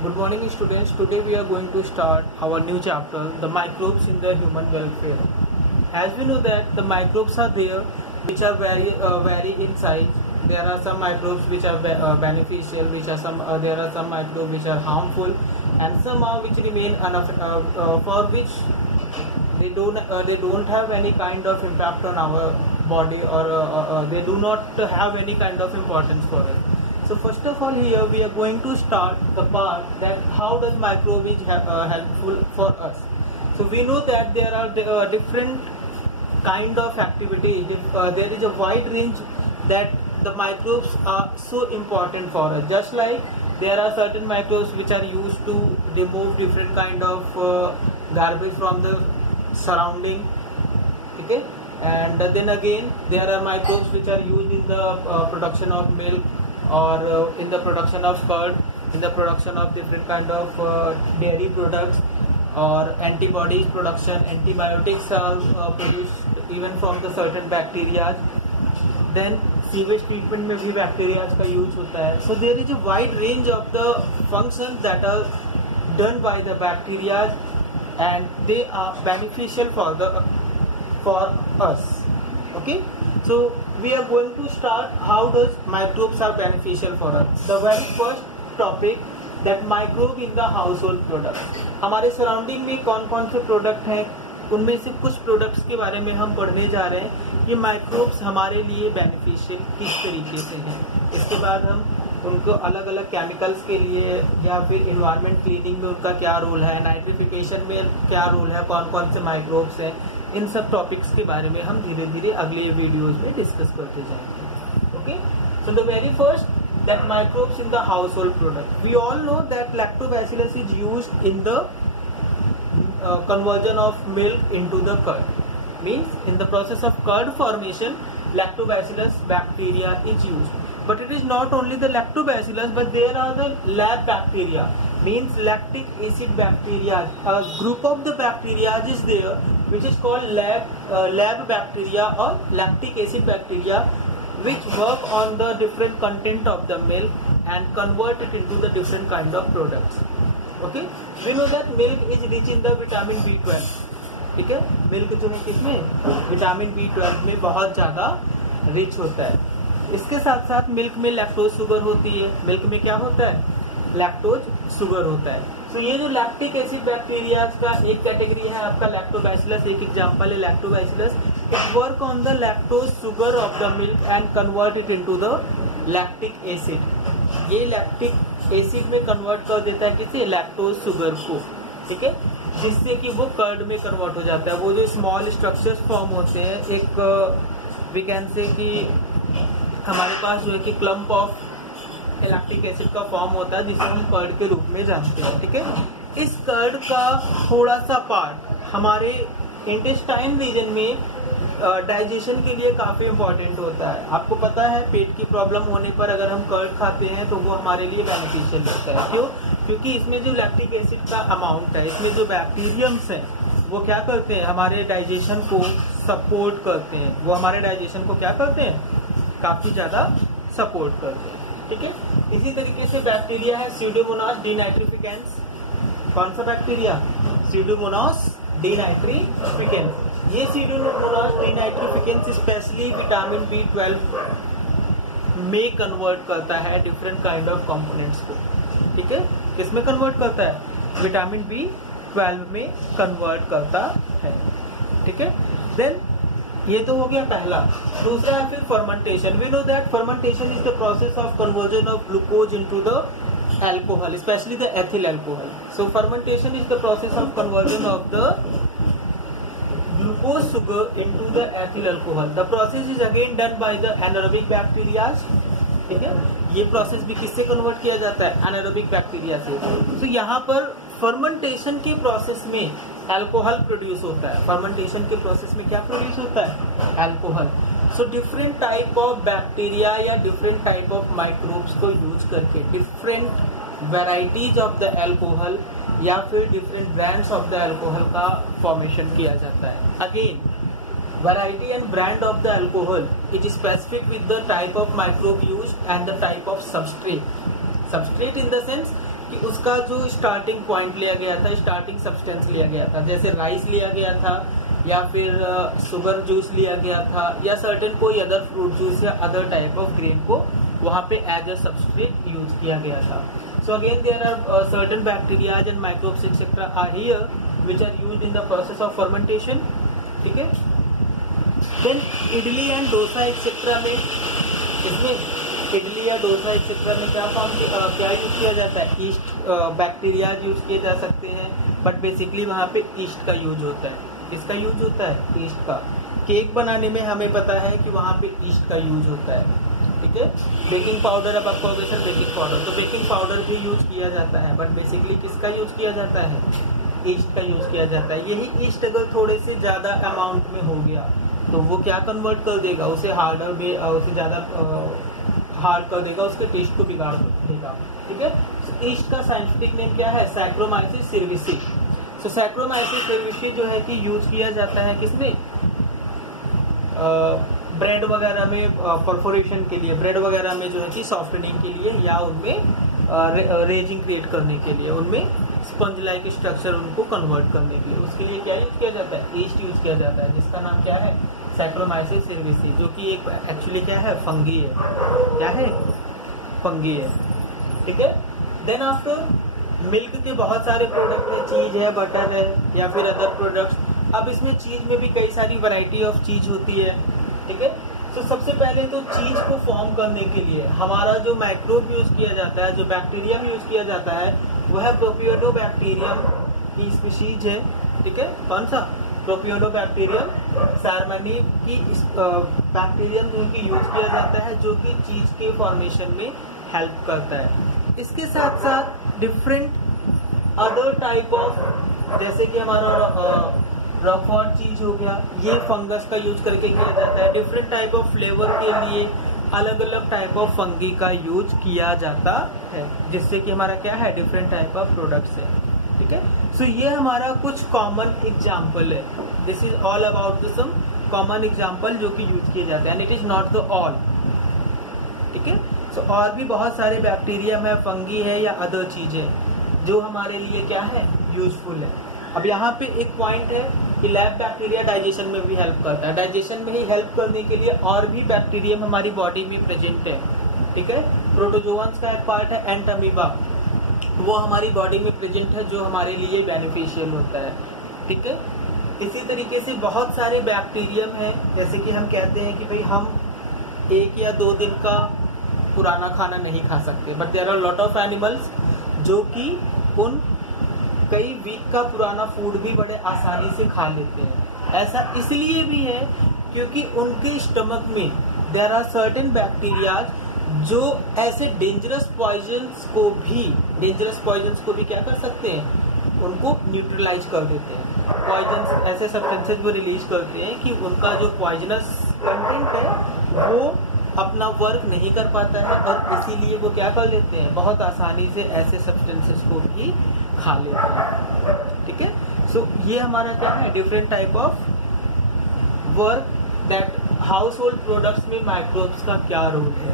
Good morning, students. Today we are going to start our new chapter, the microbes in the human welfare. As we know that the microbes are there, which are vary in size. There are some microbes which are beneficial, there are some microbes which are harmful, and some are which remain for which they don't have any kind of impact on our body, or they do not have any kind of importance for us. So first of all, here we are going to start the part that how does microbe is helpful for us. So we know that there are different kind of activity. There is a wide range that the microbes are so important for us. Just like there are certain microbes which are used to remove different kind of garbage from the surrounding. Okay, and then again there are microbes which are used in the production of milk, or in the production of curd, in the production of different kind of dairy products, or antibodies production. Antibiotics are produced even from the certain bacteria. Then sewage treatment में भी bacteria का use होता है. So there is a wide range of the functions that are done by the bacteria, and they are beneficial for us. Okay. So we are going to start how does microbes are beneficial for us. The very first topic that microbe in the household products. हमारे surrounding में कौन कौन से product हैं, उनमें से कुछ products के बारे में हम पढ़ने जा रहे हैं कि माइक्रोब्स हमारे लिए बेनिफिशियल किस तरीके से हैं. इसके बाद हम उनको अलग अलग केमिकल्स के लिए या फिर इन्वायरमेंट क्लीनिंग में उनका क्या रोल है, नाइट्रिफिकेशन में क्या रोल है, कौन कौन से माइक्रोब्स हैं, इन सब टॉपिक्स के बारे में हम धीरे धीरे अगले वीडियोस में डिस्कस करते जाएंगे. Okay, so the very first that microbes in the household product. We all know that lactobacillus is used in the conversion of milk into the curd. Means in the process of curd formation, lactobacillus bacteria is used. But it is not only the lactobacillus, but there are the lab bacteria. Means lactic acid bacteria. A group of the bacteria is there, which is called lab bacteria or lactic acid bacteria, which work on the different content of the milk and convert it into the different kind of products. Okay, we know that milk is rich in the vitamin B12. ठीक है, milk जो है किसमें, vitamin B12 में बहुत ज्यादा rich होता है. इसके साथ साथ मिल्क में लैक्टोज शुगर होती है. मिल्क में क्या होता है, लैक्टोज शुगर होता है. तो ये जो लैक्टिक एसिड बैक्टीरिया का एक कैटेगरी है आपका लैक्टोबैसिलस, एक एग्जांपल है lactobacillus. It work on the lactose sugar of the milk and convert it into the lactic acid. ये लैक्टिक एसिड में कन्वर्ट कर देता है किसी लैक्टोज शुगर को. ठीक है, जिससे कि वो कर्ड में कन्वर्ट हो जाता है. वो जो स्मॉल स्ट्रक्चर्स फॉर्म होते हैं, एक वी कैन से कि हमारे पास जो है कि क्लम्प ऑफ लैक्टिक एसिड का फॉर्म होता है, जिसे हम कर्ड के रूप में जानते हैं. ठीक है, इस कर्ड का थोड़ा सा पार्ट हमारे इंटेस्टाइन रीजन में डाइजेशन के लिए काफी इंपॉर्टेंट होता है. आपको पता है पेट की प्रॉब्लम होने पर अगर हम कर्ड खाते हैं तो वो हमारे लिए बेनिफिशियल होता है. क्यों? क्योंकि इसमें जो लैक्टिक एसिड का अमाउंट है, इसमें जो बैक्टीरियम्स हैं, वो क्या करते हैं, हमारे डाइजेशन को सपोर्ट करते हैं. वो हमारे डाइजेशन को क्या करते हैं, काफी ज्यादा सपोर्ट करते हैं. ठीक है, इसी तरीके से बैक्टीरिया है स्यूडोमोनास डिनाइट्रिफिकेंस. कौन सा बैक्टीरिया, स्यूडोमोनास डिनाइट्रिफिकेंस. ये स्यूडोमोनास डिनाइट्रिफिकेंस स्पेशली विटामिन B12 में कन्वर्ट करता है डिफरेंट काइंड ऑफ कंपोनेंट्स को. ठीक है, किसमें कन्वर्ट करता है, विटामिन B12 में कन्वर्ट करता है. ठीक है, देन ये तो हो गया पहला. दूसरा है फिर fermentation. We know that fermentation is the process of conversion of glucose into the alcohol, especially the ethyl alcohol. So fermentation is the process of conversion of the glucose sugar into the ethyl alcohol. The process is again done by the anaerobic bacteria. ठीक है, ये process भी किससे convert किया जाता है, anaerobic bacteria से. तो यहाँ पर फर्मेंटेशन के प्रोसेस में अल्कोहल प्रोड्यूस होता है. फर्मेंटेशन के प्रोसेस में क्या प्रोड्यूस होता है, alcohol. So different type of bacteria या डिफरेंट टाइप ऑफ माइक्रोब्स को यूज करके different varieties of the alcohol या फिर different brands of the alcohol का फॉर्मेशन किया जाता है. Again variety and brand of the alcohol, it is specific with the type of microbe used and the type of substrate. Substrate in the sense कि उसका जो starting point लिया गया था, स्टार्टिंग सब्सटेंस लिया गया था, जैसे राइस लिया गया था या फिर शुगर जूस लिया गया था या सर्टेन कोई अदर फ्रूट जूस या अदर टाइप ऑफ ग्रेन को वहाँ पे एज अ सब्सट्रेट यूज किया गया था. So again there are certain bacteria and microbes etcetera are here which are used in the process of fermentation. ठीक है. Then idli and dosa etcetera में, इसमें इडली या डोसा एक्सेट्रा में क्या यूज किया जाता है? ईस्ट बैक्टीरिया यूज किए जा सकते हैं, बट बेसिकली वहाँ पे ईस्ट का यूज होता है. किसका यूज होता है? ईस्ट का. केक बनाने में हमें पता है कि वहाँ पे ईस्ट का यूज होता है. ठीक है. बेकिंग पाउडर, अब आपको क्वेश्चन बेकिंग पाउडर, तो बेकिंग पाउडर भी यूज किया जाता है, बट बेसिकली किसका यूज किया जाता है? ईस्ट का यूज किया जाता है. यही ईस्ट अगर थोड़े से ज्यादा अमाउंट में हो गया तो वो क्या कन्वर्ट कर देगा? उसे हार्डर, उसे ज्यादा हार्ड कर देगा, उसके टेस्ट को बिगाड़ देगा. ठीक है. ईस्ट का साइंटिफिक नेम क्या है? Saccharomyces cerevisiae. So saccharomyces cerevisiae जो है कि यूज किया जाता है किसमें? ब्रेड वगैरह में परफोरेशन के लिए, ब्रेड वगैरह में जो है कि सॉफ्टनिंग के लिए या उनमें रेजिंग क्रिएट करने के लिए, उनमें स्पंज लाइक स्ट्रक्चर उनको कन्वर्ट करने के लिए, उसके लिए क्या यूज किया जाता है? ईस्ट यूज किया जाता है, जिसका नाम क्या है? सैक्रोमाइसिस सर्विसी, जो कि एक एक्चुअली क्या है? फंगी है. क्या है? फंगी है. ठीक है. देन आफ्टर मिल्क के बहुत सारे प्रोडक्ट है, चीज है, बटर है या फिर अदर प्रोडक्ट्स. अब इसमें चीज में भी कई सारी वैरायटी ऑफ चीज होती है. ठीक है. तो सबसे पहले तो चीज को फॉर्म करने के लिए हमारा जो माइक्रोब यूज किया जाता है, जो बैक्टीरियम यूज किया जाता है, वह प्रोपियोडोबैक्टीरियम की स्पीशीज है. ठीक है. कौन सा? प्रोपियोडोबैक्टीरियम सैरमनी की बैक्टीरियम जो कि यूज किया जाता है, जो कि चीज के फॉर्मेशन में हेल्प करता है. इसके साथ साथ डिफरेंट अदर टाइप ऑफ, जैसे कि हमारा रफॉर्ड चीज हो गया, ये फंगस का यूज करके किया जाता है. डिफरेंट टाइप ऑफ फ्लेवर के लिए अलग अलग टाइप ऑफ फंगी का यूज किया जाता है, जिससे कि हमारा क्या है? डिफरेंट टाइप ऑफ प्रोडक्ट्स है. ठीक है. सो ये हमारा कुछ कॉमन एग्जाम्पल है. This is all about the some common example जो कि यूज किए जाते हैं, and it is not the all. ठीक है. सो और भी बहुत सारे बैक्टीरियम है, फंगी है या अदर चीजें जो हमारे लिए क्या है? यूजफुल है. अब यहाँ पे एक पॉइंट है कि लैब बैक्टीरिया डाइजेशन में भी हेल्प करता है. डाइजेशन में ही हेल्प करने के लिए और भी बैक्टीरियम हमारी बॉडी में प्रेजेंट है. ठीक है. प्रोटोजोअन्स का एक पार्ट है एंटमीबा, वो हमारी बॉडी में प्रेजेंट है, जो हमारे लिए बेनिफिशियल होता है. ठीक है. इसी तरीके से बहुत सारे बैक्टीरियम है, जैसे कि हम कहते हैं कि भाई हम 1 या 2 दिन का पुराना खाना नहीं खा सकते, but there are lot of animals जो कि उन कई वीक का पुराना फूड भी बड़े आसानी से खा लेते हैं. ऐसा इसलिए भी है क्योंकि उनके स्टमक में देयर आर सर्टेन बैक्टीरिया जो ऐसे डेंजरस पॉइजन्स को भी क्या कर सकते हैं? उनको न्यूट्रलाइज कर देते हैं. पॉइजन्स ऐसे सब्सटेंसेज वो रिलीज करते हैं कि उनका जो पॉइजनस कंटेंट है वो अपना वर्क नहीं कर पाता है, और इसीलिए वो क्या कर लेते हैं? बहुत आसानी से ऐसे सब्सटेंसेस को भी खा लेते हैं. ठीक है. सो ये हमारा क्या है? Different type of work that house hold products में माइक्रोब्स का क्या रोल है.